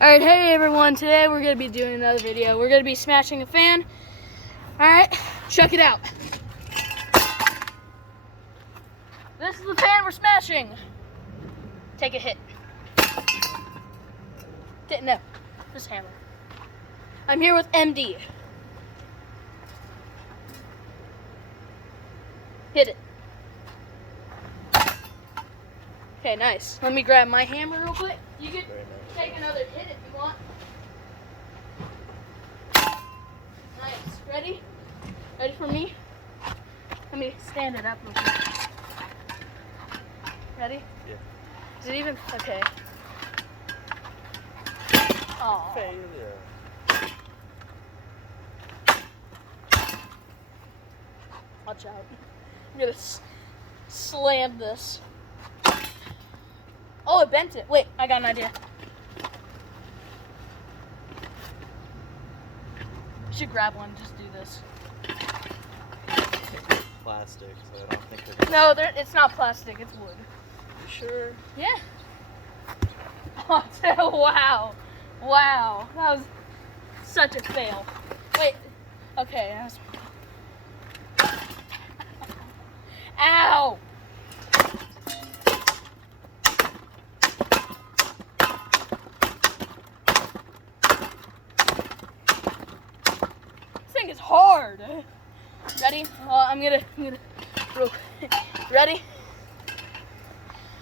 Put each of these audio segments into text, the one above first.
Alright, hey everyone, today we're going to be doing another video. We're going to be smashing a fan. Alright, check it out. This is the fan we're smashing. Take a hit. No, just hammer. I'm here with MD. Hit it. Okay, nice. Let me grab my hammer real quick. You can take another hit if you want. Nice. Ready? Ready for me? Let me stand it up real quick. Ready? Yeah. Is it even? Okay. Oh. Failure. Watch out. I'm gonna slam this. Oh, it bent it. Wait, I got an idea. You should grab one. Just do this. It's plastic, so I don't think they're No, it's not plastic. It's wood. You sure? Yeah. Oh, wow. Wow. That was such a fail. Wait. Okay. Ow! This thing is hard. Ready? I'm gonna real quick. Ready?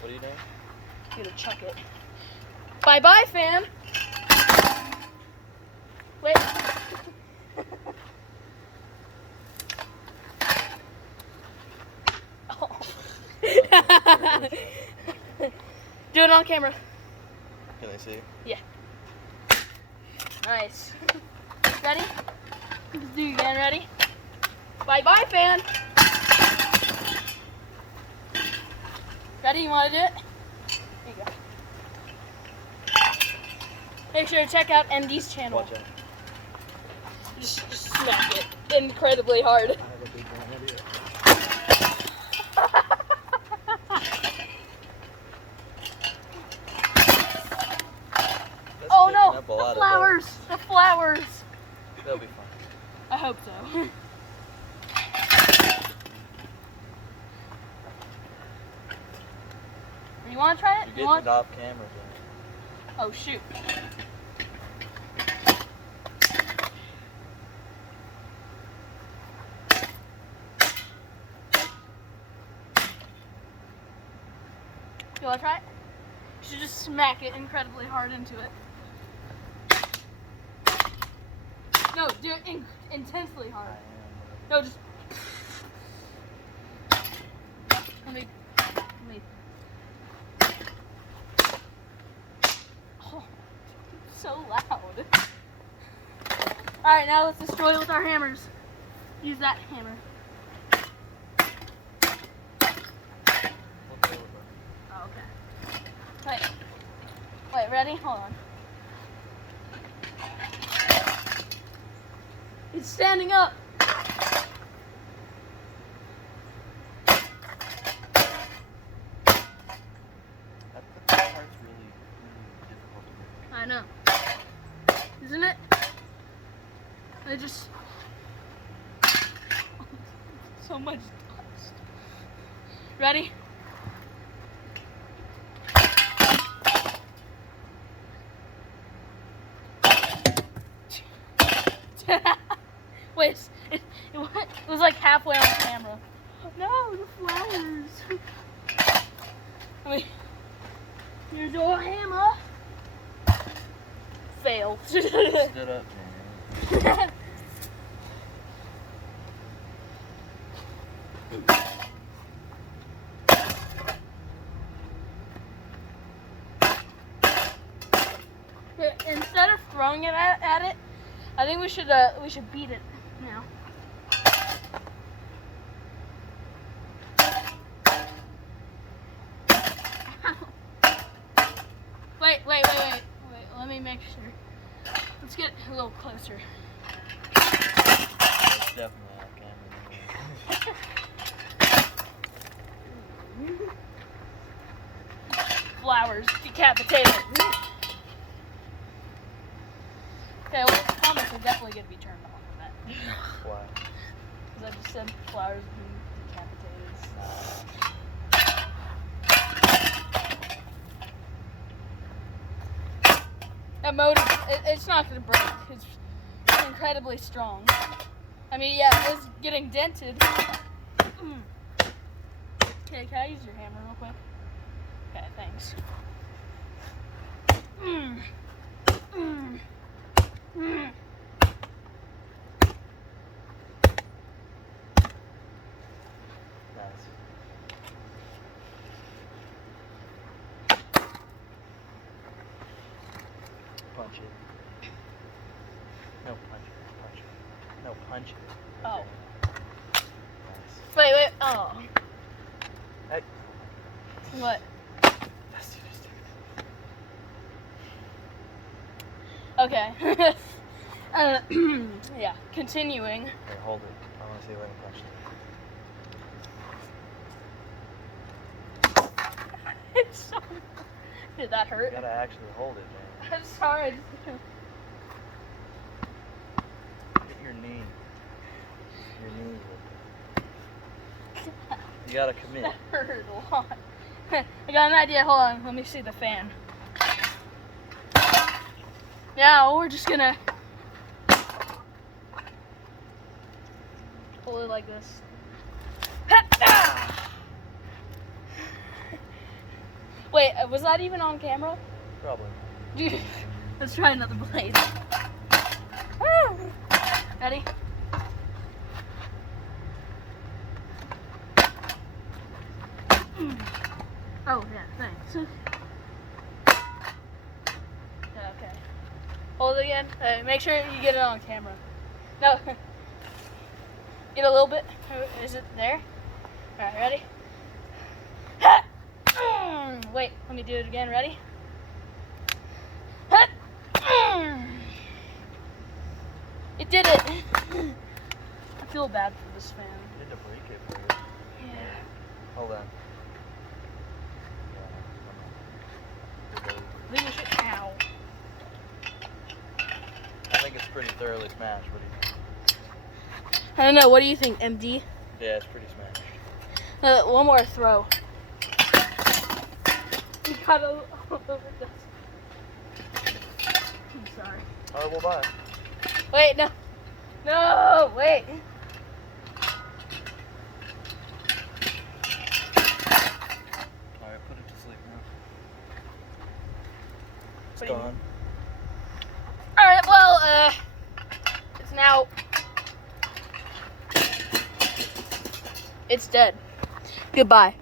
What are you doing? I'm gonna chuck it. Bye-bye, fan. Wait. Oh. Do it on camera. Can I see? Yeah. Nice. Ready? Let's do it again. Ready? Bye-bye, fan. Ready? You want to do it? There you go. Make sure to check out MD's channel. Watch out. Just smack it incredibly hard. I have a big one idea. Oh no! Up a The lot of flowers! The flowers! They'll be fine. I hope so. You want to try it? You're getting it off camera, though. Oh shoot. You want to try it? You should just smack it incredibly hard into it. No, do it intensely hard. No, just. Let me. Oh, it's so loud. Alright, now let's destroy it with our hammers. Use that hammer. Oh, okay. Wait, ready? Hold on. It's standing up. That part's really difficult to make. I know. Isn't it? I just... so much dust. Ready? Wait, it was like halfway on camera. No, the flowers. I mean, here's your hammer. Fail. Stood up, man. Instead of throwing it at it, I think we should beat it now. Wait. Let me make sure. Let's get a little closer. It's definitely off camera. Flowers decapitated. Okay, well, the comments are definitely going to be turned off for that. Why? Because I just said flowers being decapitated. That motor, it's not going to break. It's incredibly strong. I mean, yeah, it was getting dented. Okay, can I use your hammer real quick? Okay, thanks. Nice. Punch it. No, punch it. Punch it. No, punch it. Oh. Nice. Wait, oh. Hey. What? Let's do this. Okay. Yeah, continuing. Hey, hold it. I want to see if I can punch it. It's so... Did that hurt? You gotta actually hold it, man. I'm sorry. Get your knee. Your knee. You gotta commit. That hurt a lot. I got an idea. Hold on. Let me see the fan. Now we're just gonna hold it like this. Wait, was that even on camera? Probably. Let's try another blade. Ready? Oh, yeah, thanks. Yeah, okay. Hold it again. Make sure you get it on camera. No. Get a little bit. Is it there? Alright, ready? Wait, let me do it again. Ready? It did it. I feel bad for this fan. You had to break it for you. Yeah. Hold on. Ow. I think it's pretty thoroughly smashed. What do you think? I don't know. What do you think, MD? Yeah, it's pretty smashed. One more throw. You got a little bit. I'm sorry. Alright, well, bye. Wait, no. No, wait. Alright, put it to sleep now. It's What do you gone. Alright, well, it's now. It's dead. Goodbye.